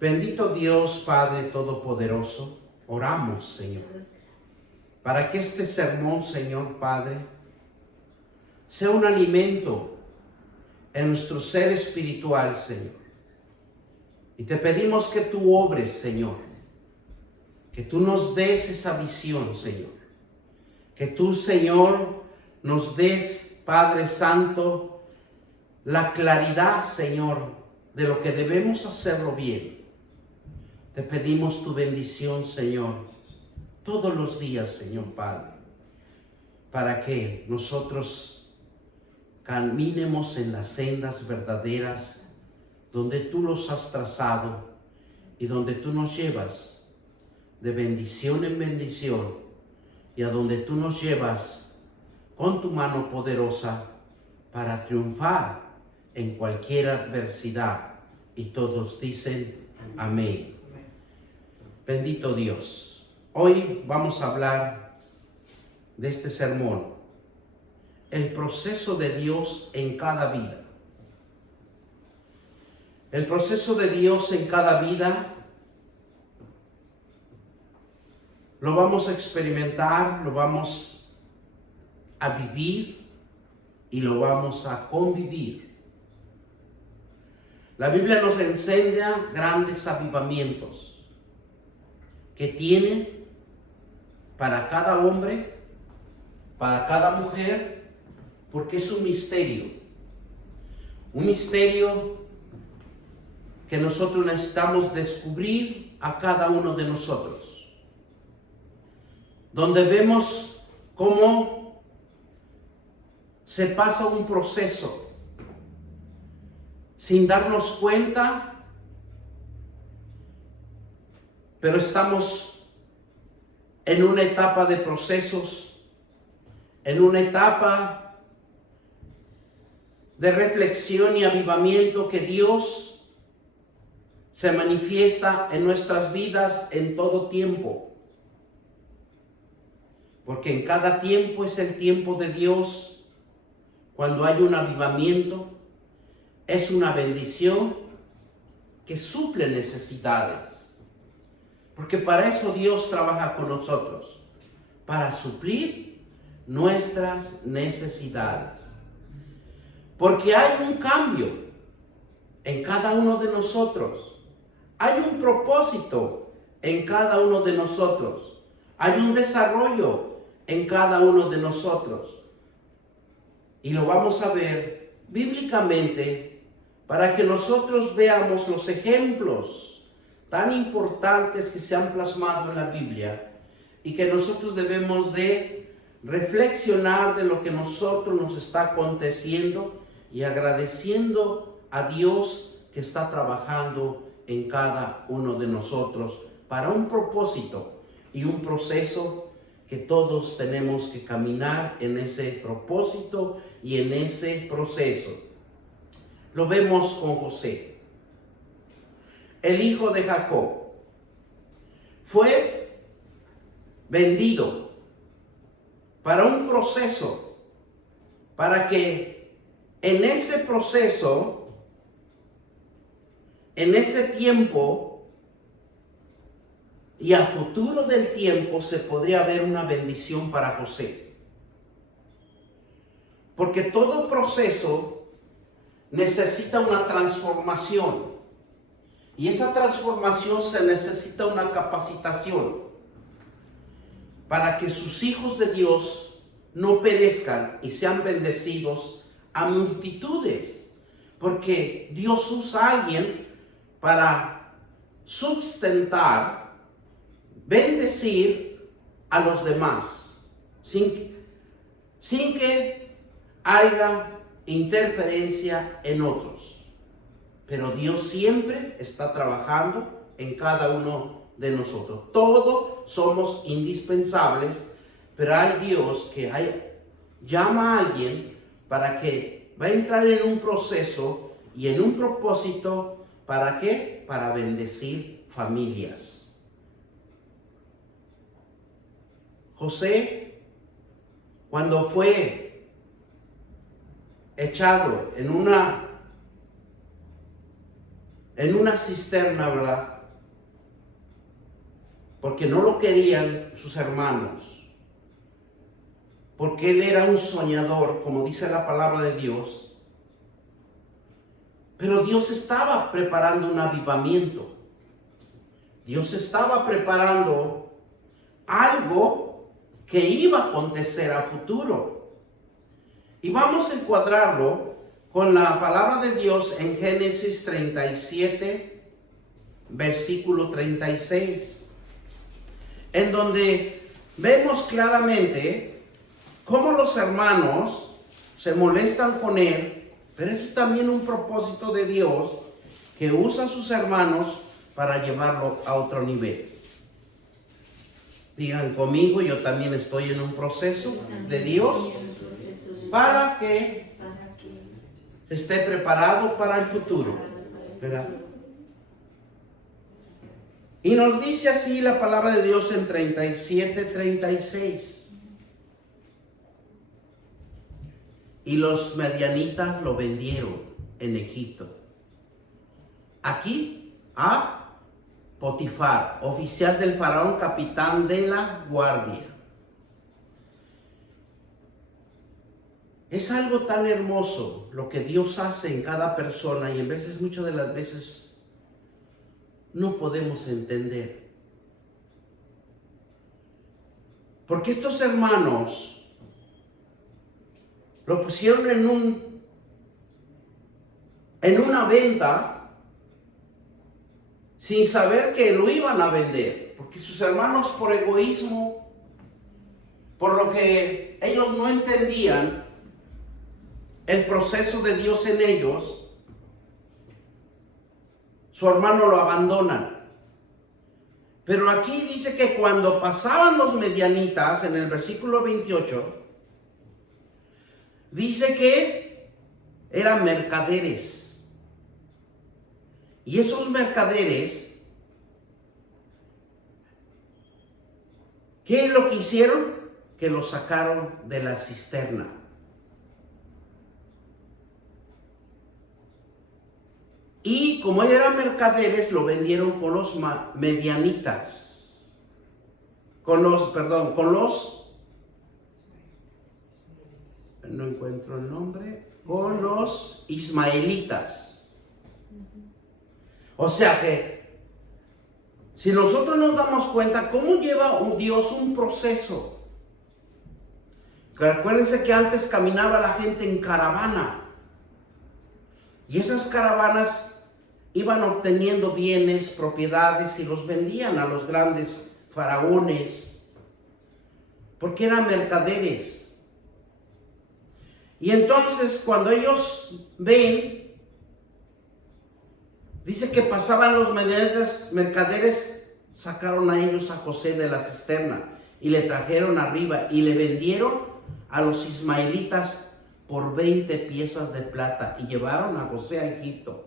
Bendito Dios, Padre Todopoderoso, oramos, Señor, para que este sermón, Señor Padre, sea un alimento en nuestro ser espiritual, Señor. Y te pedimos que tú obres, Señor, que tú nos des esa visión, Señor. Que tú, Señor, nos des, Padre Santo, la claridad, Señor, de lo que debemos hacerlo bien. Te pedimos tu bendición, Señor, todos los días, Señor Padre, para que nosotros caminemos en las sendas verdaderas donde tú los has trazado y donde tú nos llevas de bendición en bendición y a donde tú nos llevas con tu mano poderosa para triunfar en cualquier adversidad. Y todos dicen amén. Bendito Dios. Hoy vamos a hablar de este sermón, el proceso de Dios en cada vida. El proceso de Dios en cada vida lo vamos a experimentar, lo vamos a vivir y lo vamos a convivir. La Biblia nos enseña grandes avivamientos que tienen para cada hombre, para cada mujer, porque es un misterio que nosotros necesitamos descubrir a cada uno de nosotros, donde vemos cómo se pasa un proceso sin darnos cuenta, pero estamos en una etapa de procesos, en una etapa de reflexión y avivamiento que Dios se manifiesta en nuestras vidas en todo tiempo. Porque en cada tiempo es el tiempo de Dios. Cuando hay un avivamiento, es una bendición que suple necesidades. Porque para eso Dios trabaja con nosotros, para suplir nuestras necesidades. Porque hay un cambio en cada uno de nosotros. Hay un propósito en cada uno de nosotros. Hay un desarrollo en cada uno de nosotros. Y lo vamos a ver bíblicamente para que nosotros veamos los ejemplos tan importantes que se han plasmado en la Biblia y que nosotros debemos de reflexionar de lo que nosotros nos está aconteciendo y agradeciendo a Dios que está trabajando en cada uno de nosotros para un propósito y un proceso que todos tenemos que caminar en ese propósito y en ese proceso. Lo vemos con José, el hijo de Jacob. Fue vendido para un proceso, para que en ese proceso, en ese tiempo y a futuro del tiempo se podría ver una bendición para José. Porque todo proceso necesita una transformación. Y esa transformación se necesita una capacitación para que sus hijos de Dios no perezcan y sean bendecidos a multitudes. Porque Dios usa a alguien para sustentar, bendecir a los demás, sin que haya interferencia en otros. Pero Dios siempre está trabajando en cada uno de nosotros. Todos somos indispensables, pero hay Dios que llama a alguien para que va a entrar en un proceso y en un propósito. ¿Para qué? Para bendecir familias. José, cuando fue echado en en una cisterna, ¿verdad? Porque no lo querían sus hermanos. Porque él era un soñador, como dice la palabra de Dios. Pero Dios estaba preparando un avivamiento. Dios estaba preparando algo que iba a acontecer a futuro. Y vamos a encuadrarlo con la palabra de Dios en Génesis 37, versículo 36, en donde vemos claramente cómo los hermanos se molestan con él, pero es también un propósito de Dios que usa a sus hermanos para llevarlo a otro nivel. Digan conmigo, yo también estoy en un proceso de Dios para que esté preparado para el futuro, ¿verdad? Y nos dice así la palabra de Dios en 37:36. Y los madianitas lo vendieron en Egipto. Aquí a Potifar, oficial del faraón, capitán de la guardia. Es algo tan hermoso lo que Dios hace en cada persona y muchas de las veces no podemos entender. Porque estos hermanos lo pusieron en una venta sin saber que lo iban a vender. Porque sus hermanos, por egoísmo, por lo que ellos no entendían el proceso de Dios en ellos, su hermano lo abandonan. Pero aquí dice que cuando pasaban los medianitas, en el versículo 28, dice que eran mercaderes. Y esos mercaderes, ¿qué es lo que hicieron? Que los sacaron de la cisterna. Y como eran mercaderes, lo vendieron con los medianitas. No encuentro el nombre. Con los ismaelitas. O sea que, si nosotros nos damos cuenta cómo lleva Dios un proceso. Acuérdense que antes caminaba la gente en caravana. Y esas caravanas iban obteniendo bienes, propiedades y los vendían a los grandes faraones. Porque eran mercaderes. Y entonces cuando ellos ven, dice que pasaban los mercaderes, sacaron a ellos a José de la cisterna y le trajeron arriba y le vendieron a los ismaelitas por 20 piezas de plata y llevaron a José a Egipto.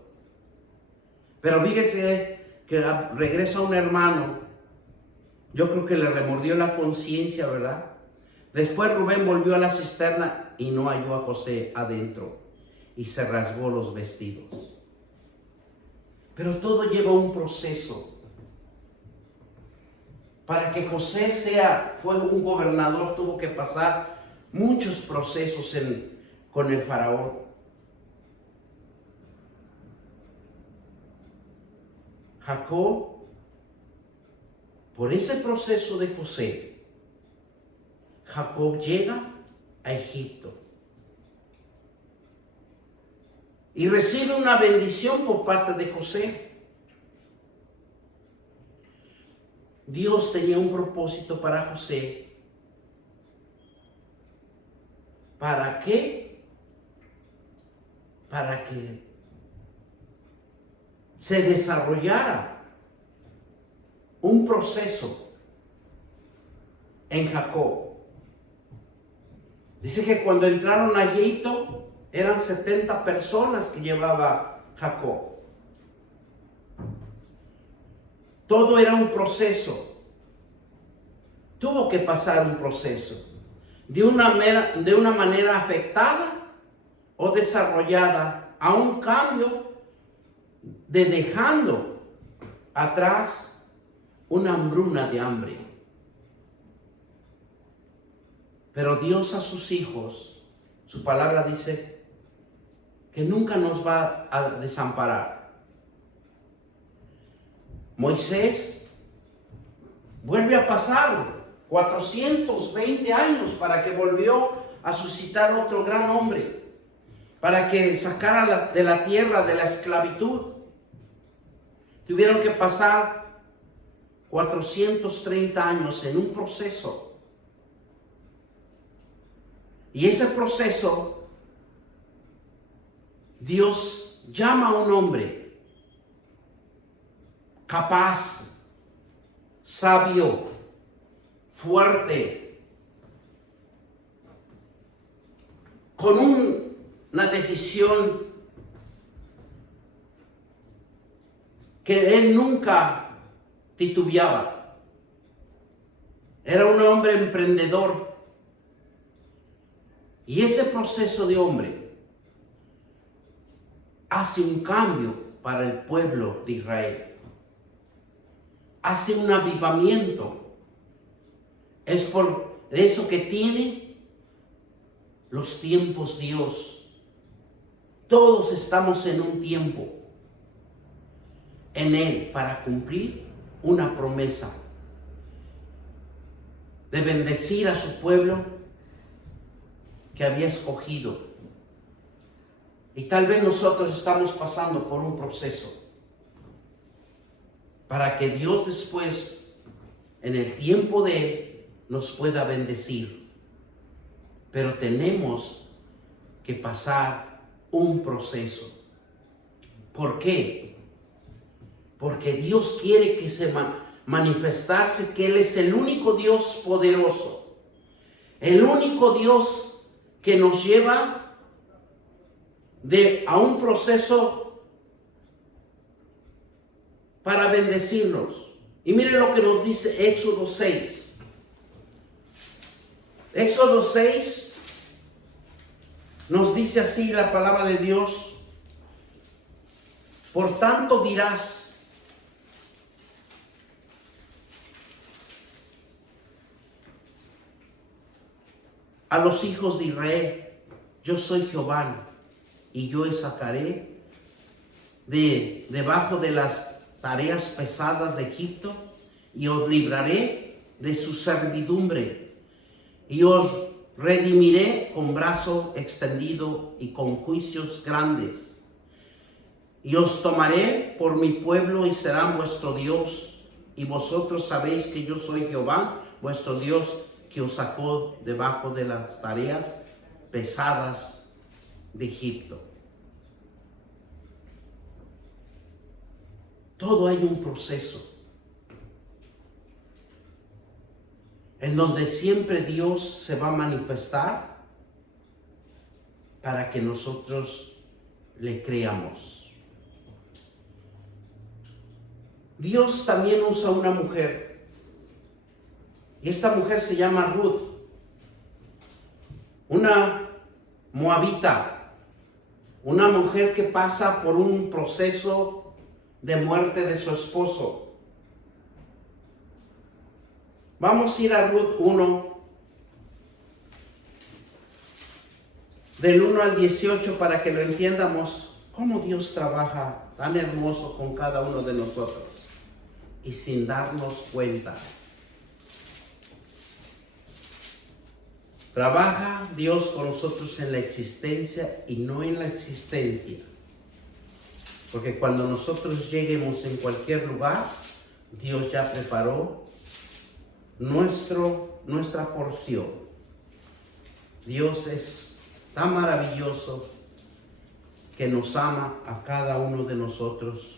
Pero fíjese que regresa un hermano, yo creo que le remordió la conciencia, ¿verdad? Después Rubén volvió a la cisterna y no halló a José adentro y se rasgó los vestidos. Pero todo lleva un proceso. Para que José fue un gobernador, tuvo que pasar muchos procesos con el faraón. Jacob, por ese proceso de José, Jacob llega a Egipto y recibe una bendición por parte de José. Dios tenía un propósito para José. ¿Para qué? Para que se desarrollara un proceso en Jacob. Dice que cuando entraron a Egipto, eran 70 personas que llevaba Jacob. Todo era un proceso. Tuvo que pasar un proceso. De una manera afectada o desarrollada a un cambio de dejando atrás una hambruna de hambre. Pero Dios a sus hijos, su palabra dice que nunca nos va a desamparar. Moisés vuelve a pasar 420 años para que volvió a suscitar otro gran hombre, para que sacara de la tierra de la esclavitud. Tuvieron que pasar 430 años en un proceso. Y ese proceso, Dios llama a un hombre capaz, sabio, fuerte, con una decisión que él nunca titubeaba. Era un hombre emprendedor. Y ese proceso de hombre hace un cambio para el pueblo de Israel. Hace un avivamiento. Es por eso que tiene los tiempos Dios. Todos estamos en un tiempo en Él para cumplir una promesa de bendecir a su pueblo que había escogido. Y tal vez nosotros estamos pasando por un proceso para que Dios después, en el tiempo de Él, nos pueda bendecir. Pero tenemos que pasar un proceso. ¿Por qué? Porque Dios quiere que se manifestarse que Él es el único Dios poderoso, el único Dios que nos lleva a un proceso para bendecirnos. Y miren lo que nos dice Éxodo 6. Éxodo 6 nos dice así la palabra de Dios: por tanto dirás, a los hijos de Israel, yo soy Jehová, y yo os sacaré debajo de las tareas pesadas de Egipto, y os libraré de su servidumbre, y os redimiré con brazo extendido y con juicios grandes, y os tomaré por mi pueblo y serán vuestro Dios, y vosotros sabéis que yo soy Jehová, vuestro Dios, que os sacó debajo de las tareas pesadas de Egipto. Todo hay un proceso en donde siempre Dios se va a manifestar para que nosotros le creamos. Dios también usa una mujer. Y esta mujer se llama Ruth, una moabita, una mujer que pasa por un proceso de muerte de su esposo. Vamos a ir a Ruth 1, del 1 al 18, para que lo entiendamos, cómo Dios trabaja tan hermoso con cada uno de nosotros y sin darnos cuenta. Trabaja Dios con nosotros en la existencia y no en la existencia. Porque cuando nosotros lleguemos en cualquier lugar, Dios ya preparó nuestra porción. Dios es tan maravilloso que nos ama a cada uno de nosotros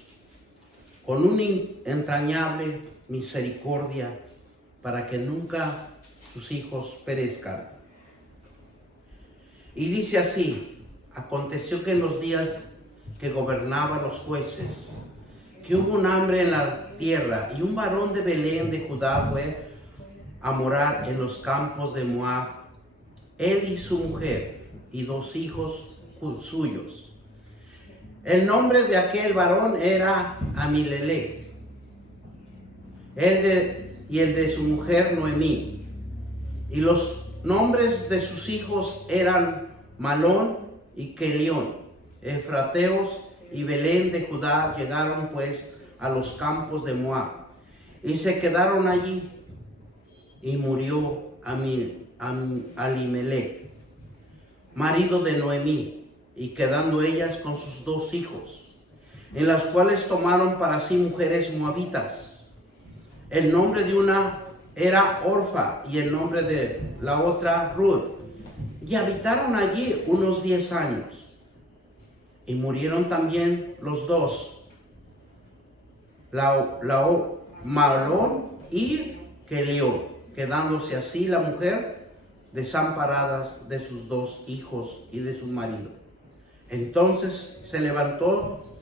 con una entrañable misericordia para que nunca sus hijos perezcan. Y dice así: aconteció que en los días que gobernaban los jueces, que hubo un hambre en la tierra, y un varón de Belén de Judá fue a morar en los campos de Moab, él y su mujer y 2 hijos suyos. El nombre de aquel varón era Amimelec, y el de su mujer Noemí. Y los nombres de sus hijos eran Malón y Kelión, efrateos, y Belén de Judá. Llegaron pues a los campos de Moab y se quedaron allí. Y murió Elimelec, marido de Noemí, y quedando ellas con sus 2 hijos, en las cuales tomaron para sí mujeres moabitas. El nombre de una era Orfa y el nombre de la otra Ruth. Y habitaron allí unos 10 años. Y murieron también los 2, Malón y Kelión, quedándose así la mujer desamparadas de sus 2 hijos y de su marido. Entonces se levantó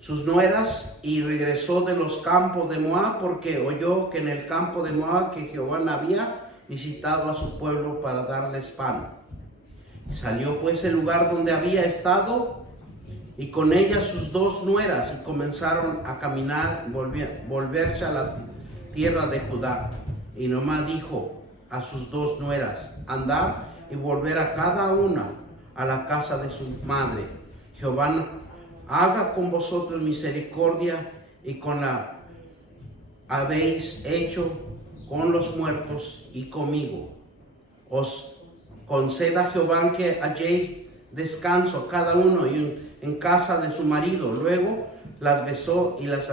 sus nueras y regresó de los campos de Moab, porque oyó que en el campo de Moab que Jehová había visitado a su pueblo para darles pan. Salió pues el lugar donde había estado, y con ella sus 2 nueras, y comenzaron a caminar, volverse a la tierra de Judá. Y Noemí dijo a sus 2 nueras: andad y volver a cada una a la casa de su madre. Jehová haga con vosotros misericordia, y con la habéis hecho con los muertos y conmigo. Os conceda Jehová que halléis descanso cada uno en casa de su marido. Luego las besó y las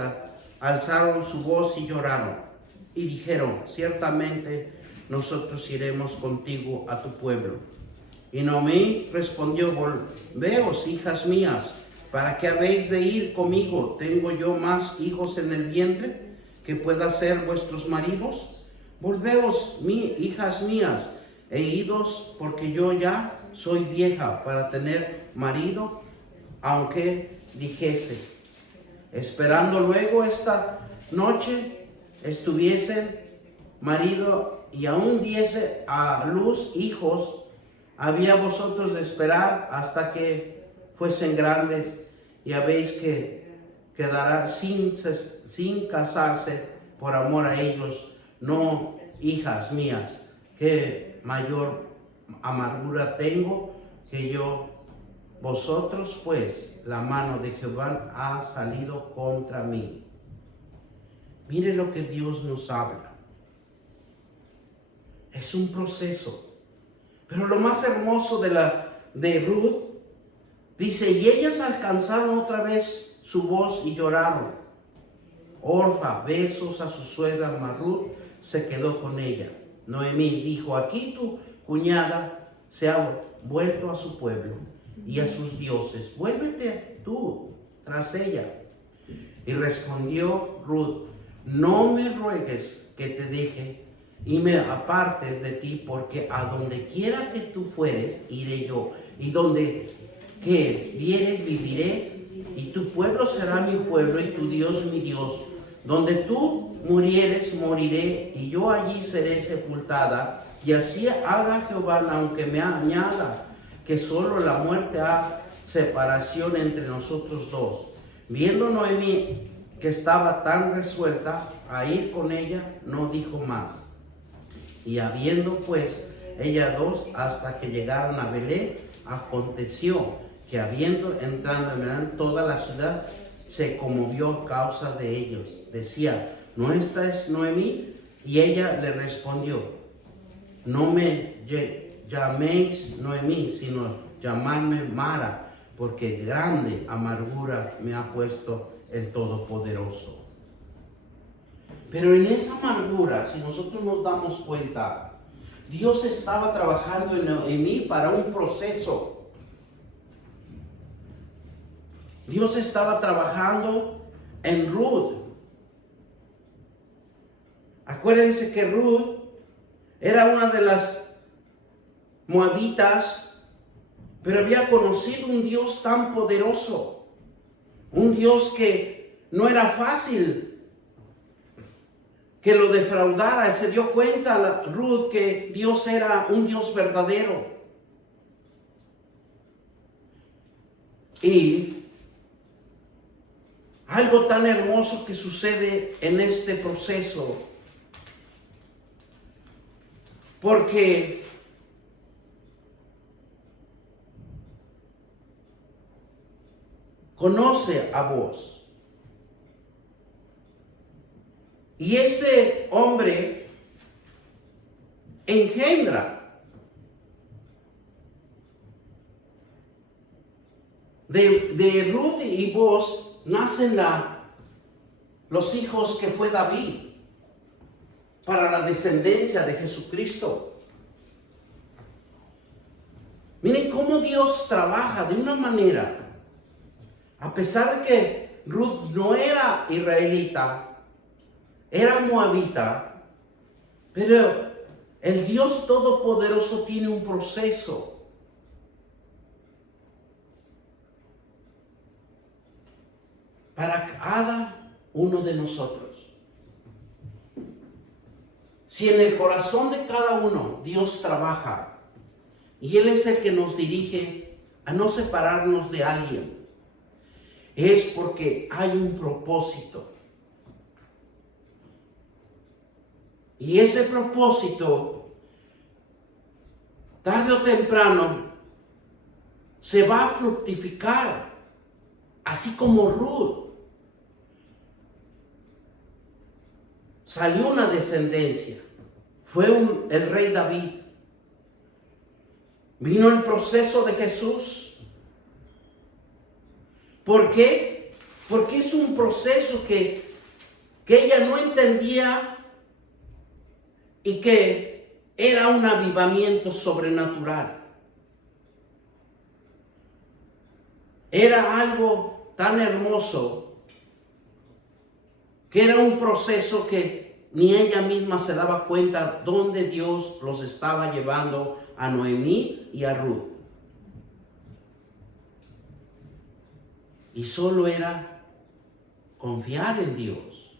alzaron su voz y lloraron. Y dijeron: ciertamente nosotros iremos contigo a tu pueblo. Y Noemí respondió: volveos, hijas mías, ¿para qué habéis de ir conmigo? ¿Tengo yo más hijos en el vientre que pueda ser vuestros maridos? Volveos, hijas mías, e idos, porque yo ya soy vieja para tener marido, aunque dijese: esperando luego esta noche estuviese marido y aún diese a luz hijos, había vosotros de esperar hasta que fuesen grandes, y habéis que quedará sin casarse por amor a ellos. No, hijas mías, que mayor amargura tengo que yo. Vosotros pues, la mano de Jehová ha salido contra mí. Mire lo que Dios nos habla. Es un proceso. Pero lo más hermoso de Ruth, dice: y ellas alcanzaron otra vez su voz y lloraron. Orfa, besos a su suegra, mas Ruth se quedó con ella. Noemí dijo: aquí tu cuñada se ha vuelto a su pueblo y a sus dioses. Vuélvete tú tras ella. Y respondió Ruth: no me ruegues que te deje y me apartes de ti, porque a donde quiera que tú fueres, iré yo, y donde que vieres, viviré, y tu pueblo será mi pueblo, y tu Dios mi Dios. Donde tú murieres, moriré, y yo allí seré sepultada. Y así haga Jehová, aunque me añada que solo la muerte ha separación entre nosotros 2. Viendo Noemí que estaba tan resuelta a ir con ella, no dijo más. Y habiendo pues ella 2 hasta que llegaron a Belén, aconteció que habiendo entrado en Belén, toda la ciudad se conmovió a causa de ellos. Decía: ¿no esta es Noemí? Y ella le respondió: no me llaméis Noemí, sino llamadme Mara, porque grande amargura me ha puesto el Todopoderoso. Pero en esa amargura, si nosotros nos damos cuenta, Dios estaba trabajando en mí para un proceso. Dios estaba trabajando en Ruth. Acuérdense que Ruth era una de las moabitas, pero había conocido un Dios tan poderoso, un Dios que no era fácil que lo defraudara. Se dio cuenta Ruth que Dios era un Dios verdadero. Y algo tan hermoso que sucede en este proceso. Porque conoce a vos. Y este hombre engendra de Ruth y vos nacen los hijos que fue David para la descendencia de Jesucristo. Miren cómo Dios trabaja de una manera, a pesar de que Ruth no era israelita, era moabita, pero el Dios Todopoderoso tiene un proceso para cada uno de nosotros. Si en el corazón de cada uno Dios trabaja y Él es el que nos dirige a no separarnos de alguien, es porque hay un propósito. Y ese propósito, tarde o temprano, se va a fructificar, así como Ruth. Salió una descendencia, fue el rey David. Vino el proceso de Jesús. ¿Por qué? Porque es un proceso que ella no entendía y que era un avivamiento sobrenatural. Era algo tan hermoso que era un proceso que ni ella misma se daba cuenta dónde Dios los estaba llevando a Noemí y a Ruth. Y solo era confiar en Dios,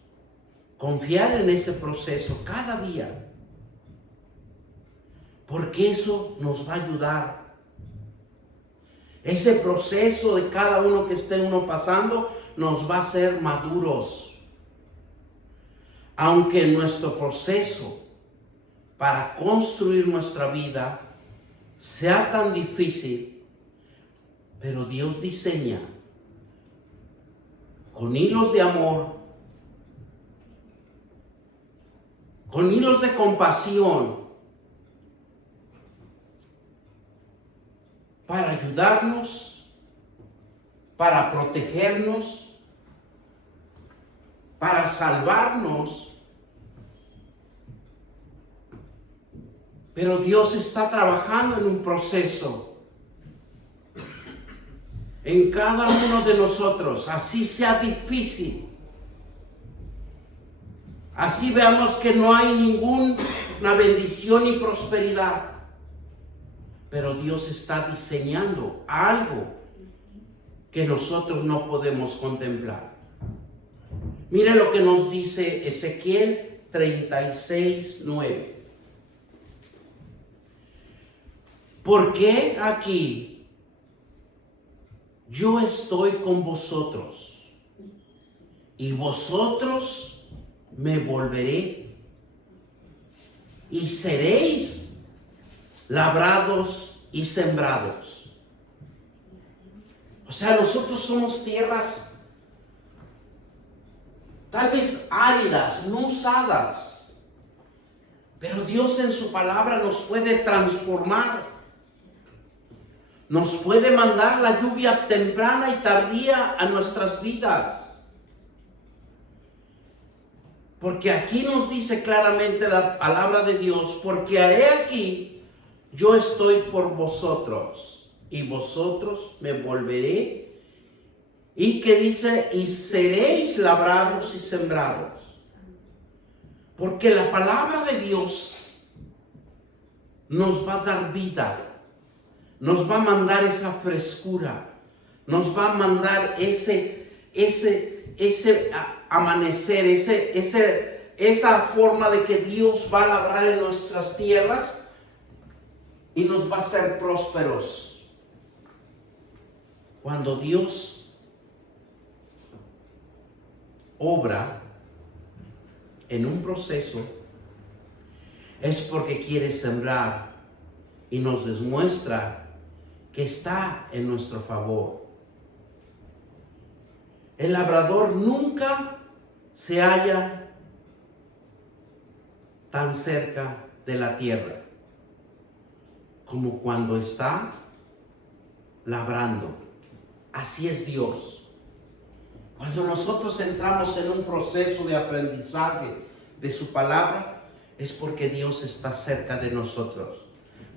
confiar en ese proceso cada día, porque eso nos va a ayudar. Ese proceso de cada uno que esté uno pasando nos va a hacer maduros. Aunque nuestro proceso para construir nuestra vida sea tan difícil, pero Dios diseña con hilos de amor, con hilos de compasión, para ayudarnos, para protegernos, para salvarnos. Pero Dios está trabajando en un proceso en cada uno de nosotros, así sea difícil, así veamos que no hay ninguna bendición y prosperidad, pero Dios está diseñando algo que nosotros no podemos contemplar. Mire lo que nos dice Ezequiel 36:9. Porque aquí yo estoy con vosotros y vosotros me volveré y seréis labrados y sembrados. O sea, nosotros somos tierras tal vez áridas, no usadas, pero Dios en su palabra nos puede transformar. Nos puede mandar la lluvia temprana y tardía a nuestras vidas. Porque aquí nos dice claramente la palabra de Dios, porque he aquí, yo estoy por vosotros, y vosotros me volveré, y que dice, y seréis labrados y sembrados. Porque la palabra de Dios nos va a dar vida. Nos va a mandar esa frescura, nos va a mandar ese amanecer, esa forma de que Dios va a labrar en nuestras tierras y nos va a hacer prósperos. Cuando Dios obra en un proceso, es porque quiere sembrar y nos demuestra que está en nuestro favor. El labrador nunca se halla tan cerca de la tierra como cuando está labrando. Así es Dios. Cuando nosotros entramos en un proceso de aprendizaje de su palabra, es porque Dios está cerca de nosotros,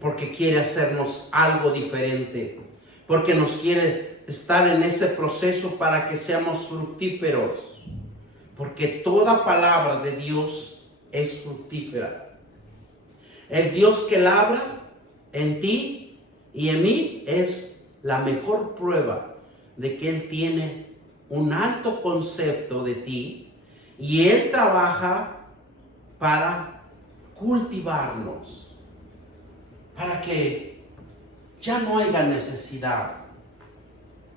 porque quiere hacernos algo diferente, porque nos quiere estar en ese proceso para que seamos fructíferos, porque toda palabra de Dios es fructífera. El Dios que labra en ti y en mí es la mejor prueba de que Él tiene un alto concepto de ti y Él trabaja para cultivarnos, para que ya no haya necesidad,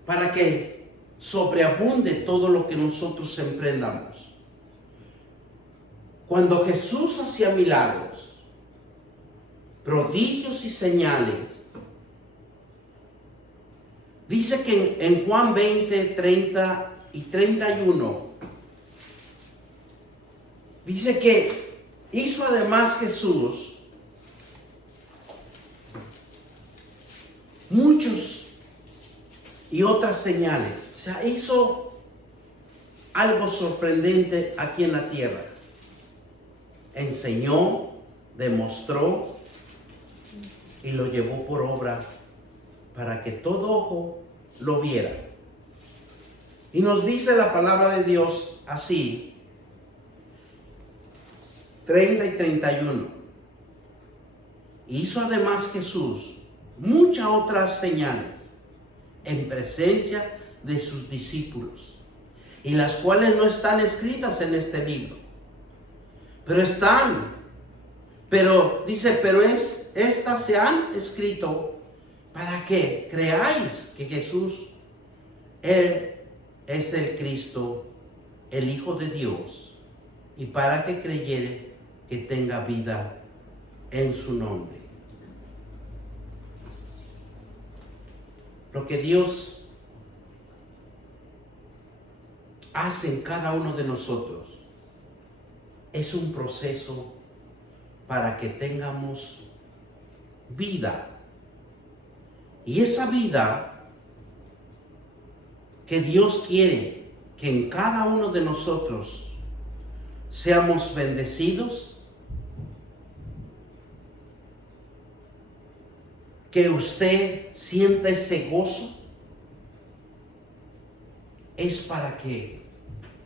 para que sobreabunde todo lo que nosotros emprendamos. Cuando Jesús hacía milagros, prodigios y señales, dice que en Juan 20, 30 y 31, dice que hizo además Jesús muchos y otras señales. O sea, hizo algo sorprendente aquí en la tierra. Enseñó, demostró y lo llevó por obra para que todo ojo lo viera. Y nos dice la palabra de Dios así, 30 y 31. Hizo además Jesús muchas otras señales en presencia de sus discípulos, y las cuales no están escritas en este libro, pero dice, estas se han escrito para que creáis que Jesús, Él es el Cristo, el Hijo de Dios, y para que creyere que tenga vida en su nombre. Lo que Dios hace en cada uno de nosotros es un proceso para que tengamos vida. Y esa vida que Dios quiere que en cada uno de nosotros seamos bendecidos, que usted sienta ese gozo, es para que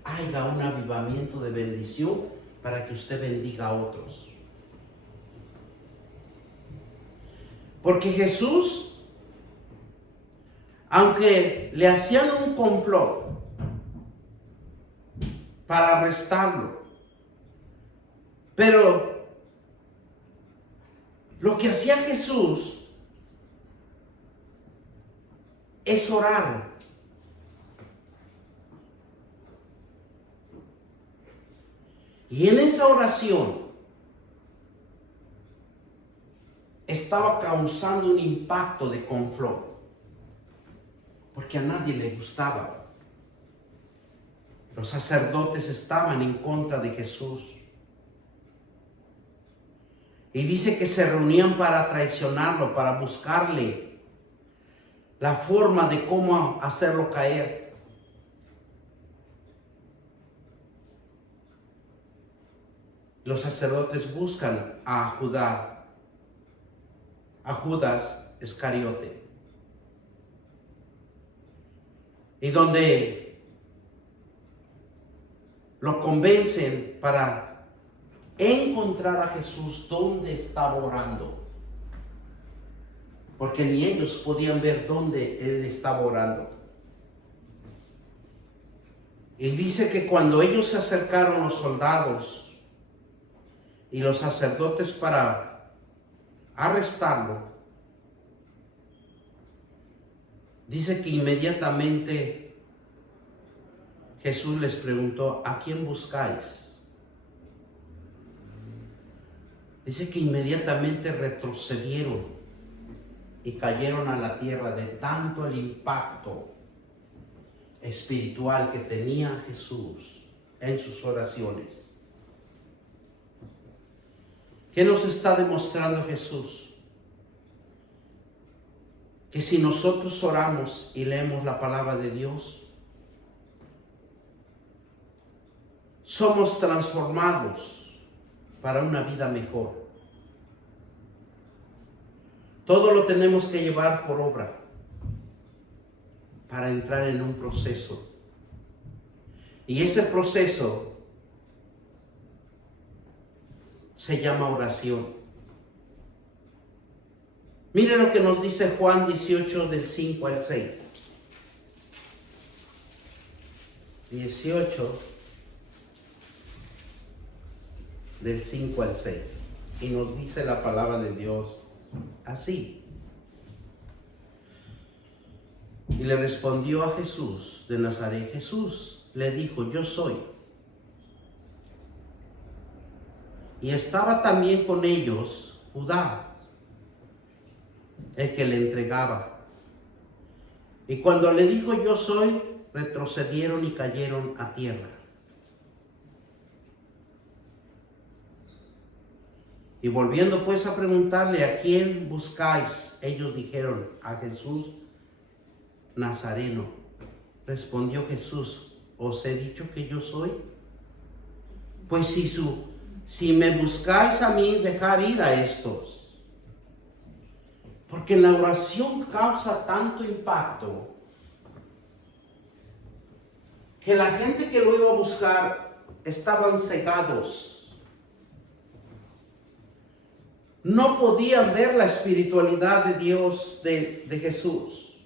haya un avivamiento de bendición, para que usted bendiga a otros. Porque Jesús, aunque le hacían un complot para arrestarlo, pero lo que hacía Jesús es orar. Y en esa oración estaba causando un impacto de complot, porque a nadie le gustaba. Los sacerdotes estaban en contra de Jesús. Y dice que se reunían para traicionarlo, para buscarle la forma de cómo hacerlo caer. Los sacerdotes buscan a Judas Iscariote. Y donde lo convencen para encontrar a Jesús donde estaba orando. Porque ni ellos podían ver dónde Él estaba orando. Y dice que cuando ellos se acercaron, los soldados y los sacerdotes, para arrestarlo, dice que inmediatamente Jesús les preguntó, ¿a quién buscáis? Dice que inmediatamente retrocedieron y cayeron a la tierra de tanto el impacto espiritual que tenía Jesús en sus oraciones. ¿Qué nos está demostrando Jesús? Que si nosotros oramos y leemos la palabra de Dios, somos transformados para una vida mejor. Todo lo tenemos que llevar por obra para entrar en un proceso. Y ese proceso se llama oración. Mire lo que nos dice Juan 18 del 5 al 6. 18 del 5 al 6. Y nos dice la palabra de Dios así. Y le respondió a Jesús de Nazaret. Jesús le dijo, yo soy. Y estaba también con ellos Judá, el que le entregaba. Y cuando le dijo yo soy, retrocedieron y cayeron a tierra. Y volviendo pues a preguntarle, ¿a quién buscáis? Ellos dijeron, a Jesús Nazareno. Respondió Jesús, ¿os he dicho que yo soy? Pues si me buscáis a mí, dejar ir a estos. Porque la oración causa tanto impacto que la gente que lo iba a buscar estaban cegados. No podían ver la espiritualidad de Dios, de Jesús.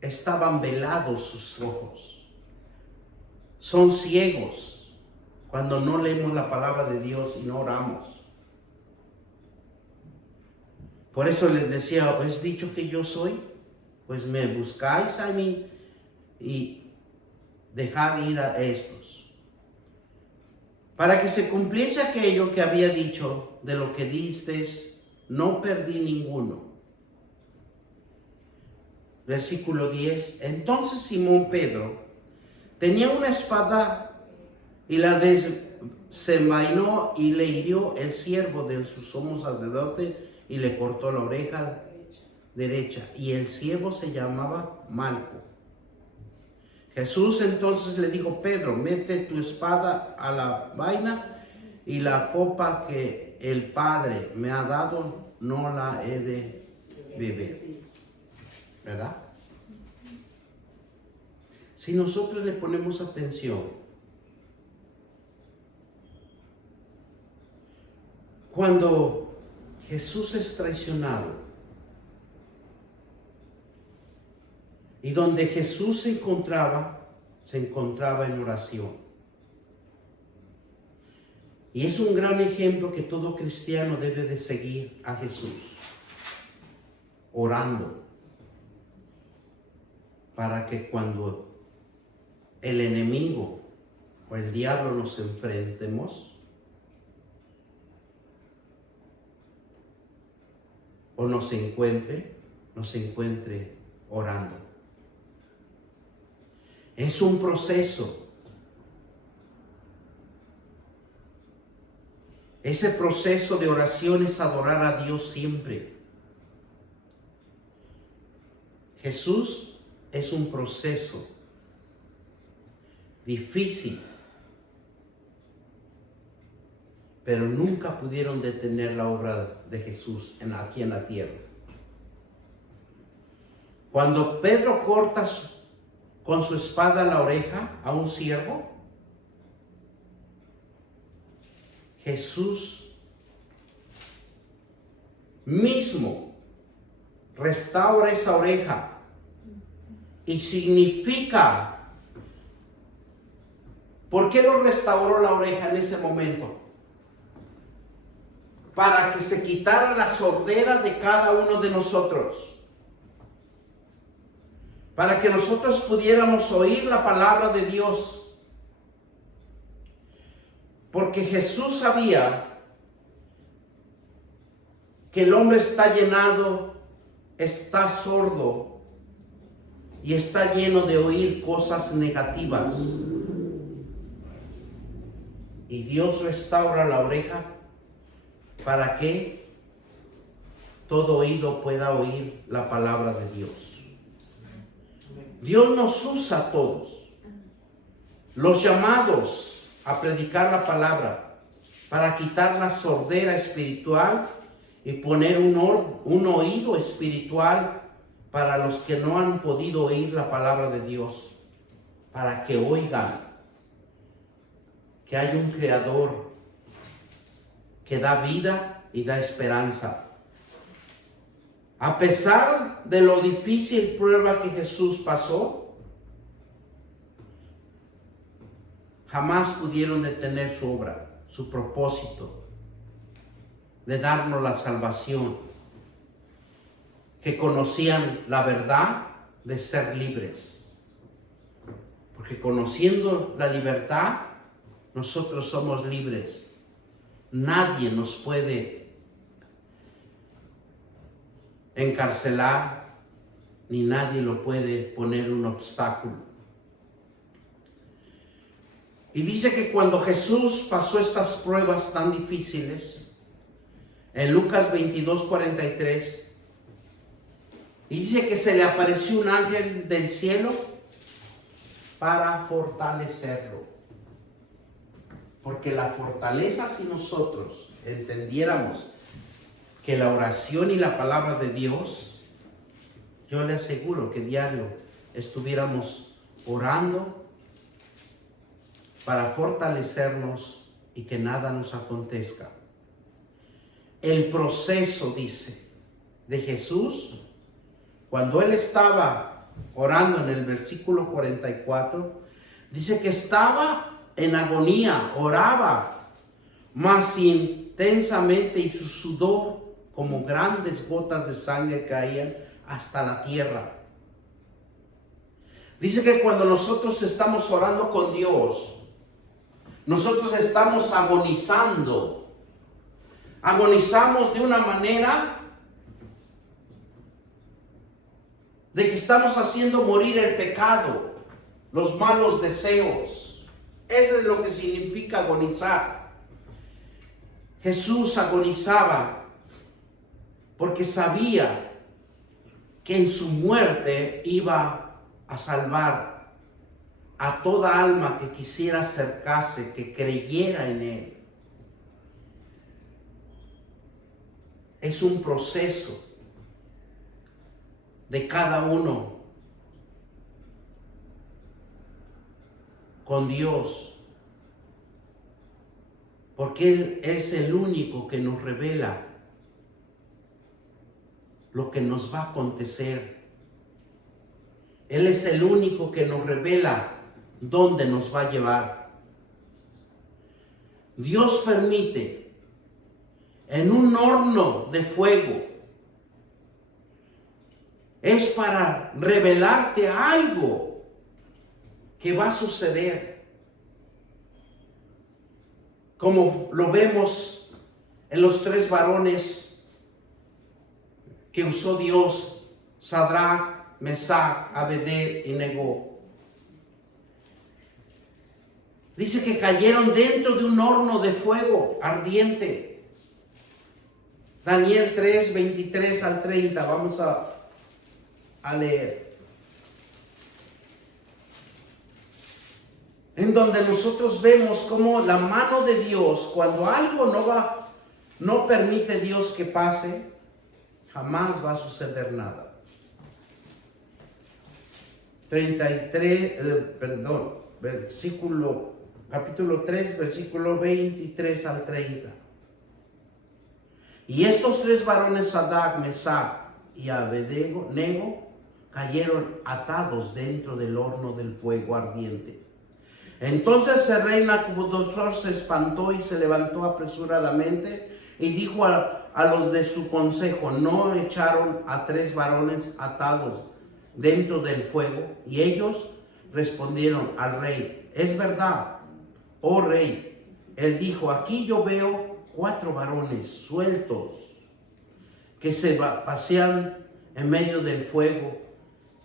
Estaban velados sus ojos. Son ciegos cuando no leemos la palabra de Dios y no oramos. Por eso les decía, ¿os he dicho que yo soy? Pues me buscáis a mí y dejad ir a estos. Para que se cumpliese aquello que había dicho, de lo que disteis, no perdí ninguno. Versículo 10. Entonces Simón Pedro tenía una espada y la desenvainó y le hirió el siervo del sumo sacerdote y le cortó la oreja derecha. Y el siervo se llamaba Malco. Jesús entonces le dijo, Pedro, mete tu espada a la vaina y la copa que el Padre me ha dado no la he de beber. ¿Verdad? Si nosotros le ponemos atención, cuando Jesús es traicionado, y donde Jesús se encontraba en oración. Y es un gran ejemplo que todo cristiano debe de seguir a Jesús, orando, para que cuando el enemigo o el diablo nos enfrentemos, o nos encuentre orando. Es un proceso. Ese proceso de oración es adorar a Dios siempre. Jesús es un proceso difícil, pero nunca pudieron detener la obra de Jesús aquí en la tierra. Cuando Pedro corta con su espada la oreja a un siervo, Jesús mismo restaura esa oreja y significa, ¿por qué lo restauró la oreja en ese momento? Para que se quitara la sordera de cada uno de nosotros. para que nosotros pudiéramos oír la palabra de Dios. Porque Jesús sabía que el hombre está llenado, está sordo y está lleno de oír cosas negativas. Y Dios restaura la oreja para que todo oído pueda oír la palabra de Dios. Dios nos usa a todos, los llamados a predicar la palabra, para quitar la sordera espiritual y poner un oído espiritual para los que no han podido oír la palabra de Dios, para que oigan que hay un Creador que da vida y da esperanza. A pesar de lo difícil prueba que Jesús pasó, jamás pudieron detener su obra, su propósito de darnos la salvación, que conocían la verdad de ser libres. Porque conociendo la libertad, nosotros somos libres. Nadie nos puede encarcelar, ni nadie lo puede poner un obstáculo. Y dice que cuando Jesús pasó estas pruebas tan difíciles, en Lucas 22:43, dice que se le apareció un ángel del cielo para fortalecerlo. Porque la fortaleza, si nosotros entendiéramos que la oración y la palabra de Dios, yo le aseguro que diario estuviéramos orando para fortalecernos y que nada nos acontezca. El proceso, dice, de Jesús, cuando él estaba orando en el versículo 44, dice que estaba en agonía, oraba más intensamente y su sudor como grandes gotas de sangre caían hasta la tierra. Dice que cuando nosotros estamos orando con Dios, nosotros estamos agonizando. Agonizamos de una manera de que estamos haciendo morir el pecado, los malos deseos. Eso es lo que significa agonizar. Jesús agonizaba porque sabía que en su muerte iba a salvar a toda alma que quisiera acercarse, que creyera en él. Es un proceso de cada uno con Dios, porque Él es el único que nos revela lo que nos va a acontecer. Él es el único que nos revela dónde nos va a llevar. Dios permite en un horno de fuego, es para revelarte algo que va a suceder, como lo vemos en los tres varones que usó Dios, Sadrach, Mesach, Abed-Nego. Dice que cayeron dentro de un horno de fuego ardiente. Daniel 3, 23 al 30, vamos a leer. En donde nosotros vemos cómo la mano de Dios, cuando algo no permite Dios que pase, jamás va a suceder nada. Capítulo 3, versículo 23 al 30. Y estos tres varones, Sadrach, Mesach y Abed-Nego, cayeron atados dentro del horno del fuego ardiente. Entonces el rey Nabucodonosor se espantó y se levantó apresuradamente y dijo a los de su consejo: ¿no echaron a tres varones atados dentro del fuego? Y ellos respondieron al rey: es verdad, oh rey. Él dijo: aquí yo veo 4 varones sueltos que se pasean en medio del fuego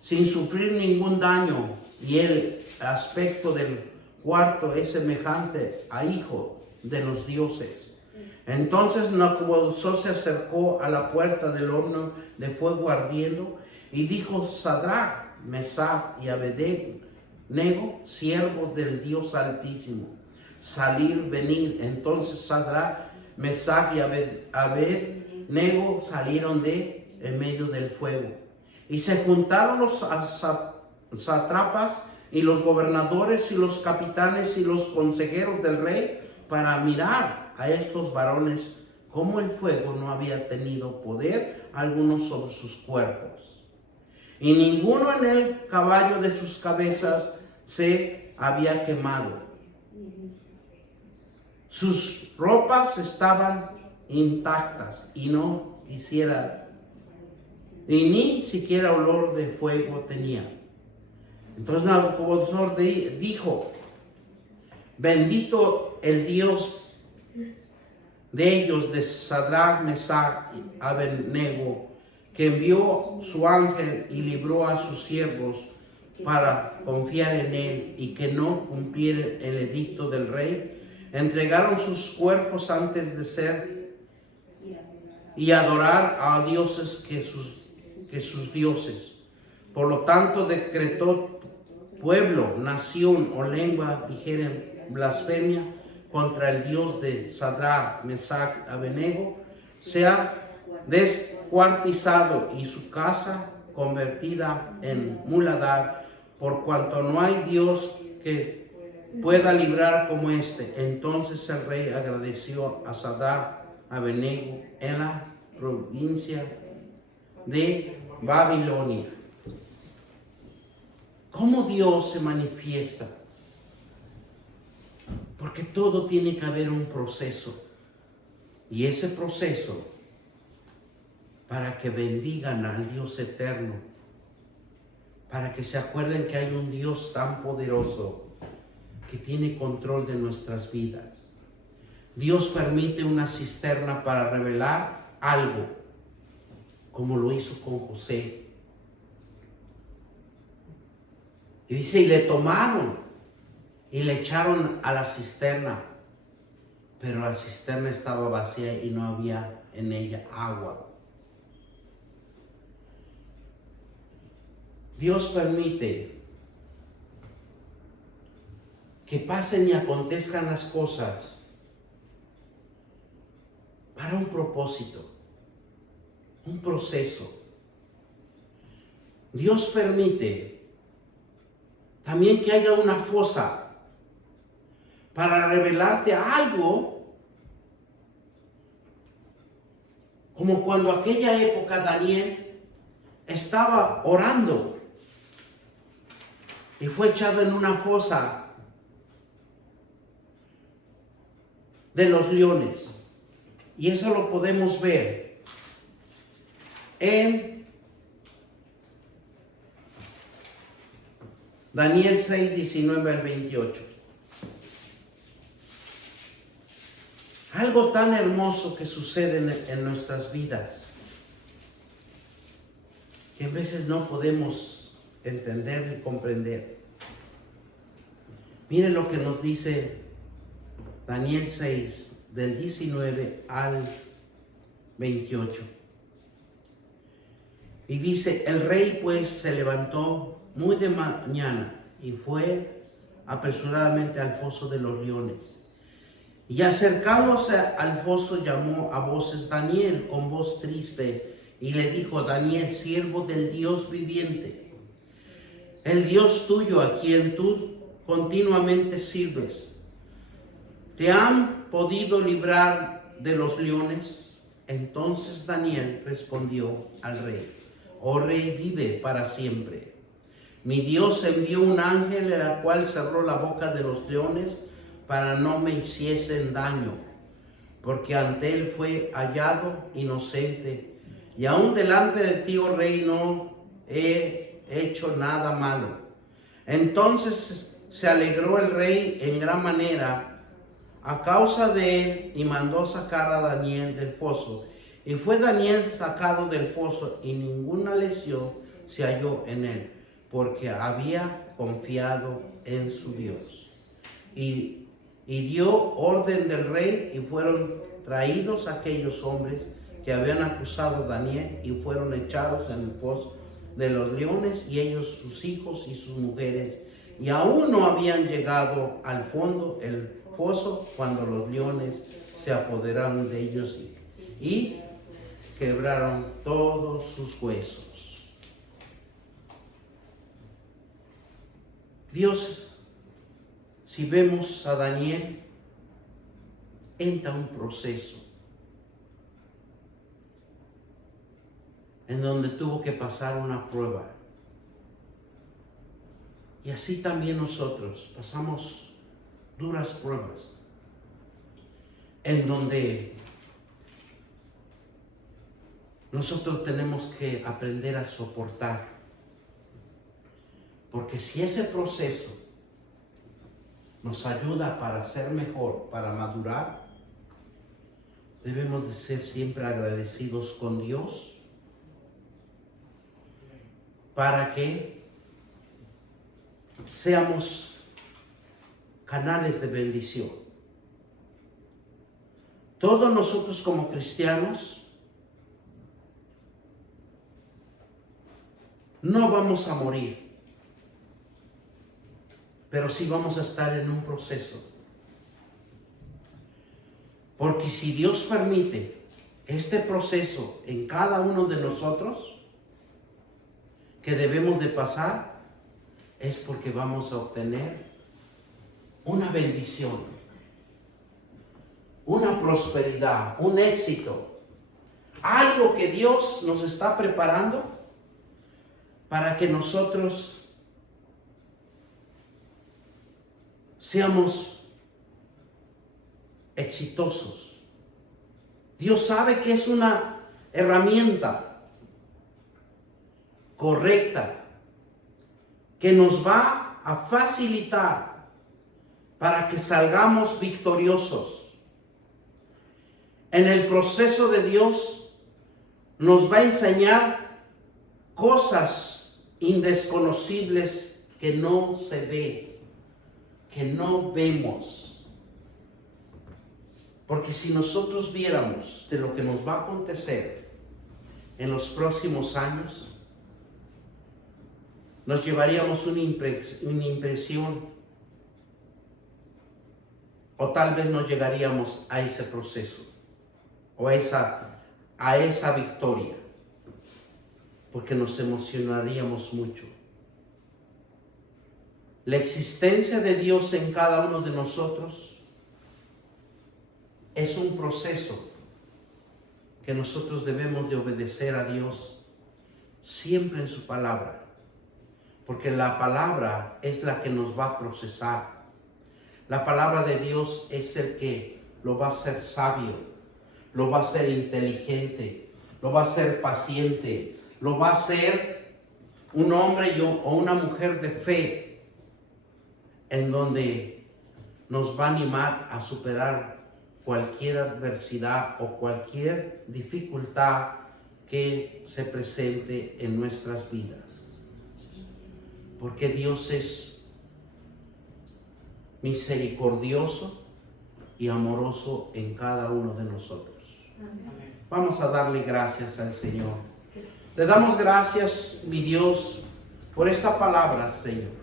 sin sufrir ningún daño, y el aspecto del cuarto es semejante a hijo de los dioses. Entonces Nabucodonosor se acercó a la puerta del horno de fuego ardiendo y dijo: Sadrach, Mesach y Abednego, siervos del Dios Altísimo, venid. Entonces Sadrach, Mesach y Abednego salieron de en medio del fuego. Y se juntaron los sátrapas y los gobernadores y los capitanes y los consejeros del rey para mirar a estos varones, como el fuego no había tenido poder alguno sobre sus cuerpos, y ninguno en el caballo de sus cabezas se había quemado. Sus ropas estaban intactas y ni siquiera olor de fuego tenía. Entonces Nabucodonosor dijo: bendito el Dios de ellos, de Sadrach, Mesach y Abednego, que envió su ángel y libró a sus siervos para confiar en él y que no cumplieren el edicto del rey. Entregaron sus cuerpos antes de ser y adorar a dioses que sus dioses. Por lo tanto, decretó pueblo, nación o lengua dijeren blasfemia contra el Dios de Sadrach, Mesach y Abednego, sea descuartizado y su casa convertida en muladar, por cuanto no hay Dios que pueda librar como este. Entonces el rey agradeció a Sadrach, Abednego en la provincia de Babilonia. ¿Cómo Dios se manifiesta? Porque todo tiene que haber un proceso. Y ese proceso, para que bendigan al Dios eterno, para que se acuerden que hay un Dios tan poderoso que tiene control de nuestras vidas. Dios permite una cisterna para revelar algo, como lo hizo con José. Y dice: y le tomaron y le echaron a la cisterna, pero la cisterna estaba vacía y no había en ella agua. Dios permite que pasen y acontezcan las cosas para un propósito, un proceso. Dios permite también que haya una fosa para revelarte algo, como cuando aquella época Daniel estaba orando y fue echado en una fosa de los leones. Y eso lo podemos ver en Daniel 6, 19 al 28. Algo tan hermoso que sucede en nuestras vidas, que a veces no podemos entender ni comprender. Miren lo que nos dice Daniel 6, del 19 al 28. Y dice: el rey pues se levantó muy de mañana y fue apresuradamente al foso de los leones. Y acercándose al foso llamó a voces Daniel con voz triste y le dijo: Daniel, siervo del Dios viviente, el Dios tuyo a quien tú continuamente sirves, ¿te han podido librar de los leones? Entonces Daniel respondió al rey: oh rey, vive para siempre. Mi Dios envió un ángel, el cual cerró la boca de los leones para no me hiciesen daño, porque ante él fue hallado inocente. Y aún delante de ti, oh rey, no he hecho nada malo. Entonces se alegró el rey en gran manera a causa de él y mandó sacar a Daniel del foso. Y fue Daniel sacado del foso y ninguna lesión se halló en él, porque había confiado en su Dios. Y dio orden del rey y fueron traídos aquellos hombres que habían acusado a Daniel y fueron echados en el foso de los leones, y ellos, sus hijos y sus mujeres, y aún no habían llegado al fondo el foso cuando los leones se apoderaron de ellos y quebraron todos sus huesos. Dios, si vemos a Daniel, entra un proceso en donde tuvo que pasar una prueba. Y así también nosotros pasamos duras pruebas, en donde nosotros tenemos que aprender a soportar. Porque si ese proceso nos ayuda para ser mejor, para madurar, debemos de ser siempre agradecidos con Dios, para que seamos canales de bendición. Todos nosotros como cristianos no vamos a morir, pero sí vamos a estar en un proceso. Porque si Dios permite este proceso en cada uno de nosotros que debemos de pasar, es porque vamos a obtener una bendición, una prosperidad, un éxito, algo que Dios nos está preparando para que nosotros seamos exitosos. Dios sabe que es una herramienta correcta que nos va a facilitar para que salgamos victoriosos. En el proceso de Dios nos va a enseñar cosas indesconocibles que no se ve, que no vemos. Porque si nosotros viéramos de lo que nos va a acontecer en los próximos años, nos llevaríamos una impresión, o tal vez no llegaríamos a ese proceso o a esa victoria, porque nos emocionaríamos mucho. La existencia de Dios en cada uno de nosotros es un proceso que nosotros debemos de obedecer a Dios siempre en su palabra. Porque la palabra es la que nos va a procesar. La palabra de Dios es el que lo va a hacer sabio, lo va a hacer inteligente, lo va a hacer paciente, lo va a hacer un hombre o una mujer de fe, en donde nos va a animar a superar cualquier adversidad o cualquier dificultad que se presente en nuestras vidas. Porque Dios es misericordioso y amoroso en cada uno de nosotros. Amén. Vamos a darle gracias al Señor. Le damos gracias, mi Dios, por esta palabra, Señor.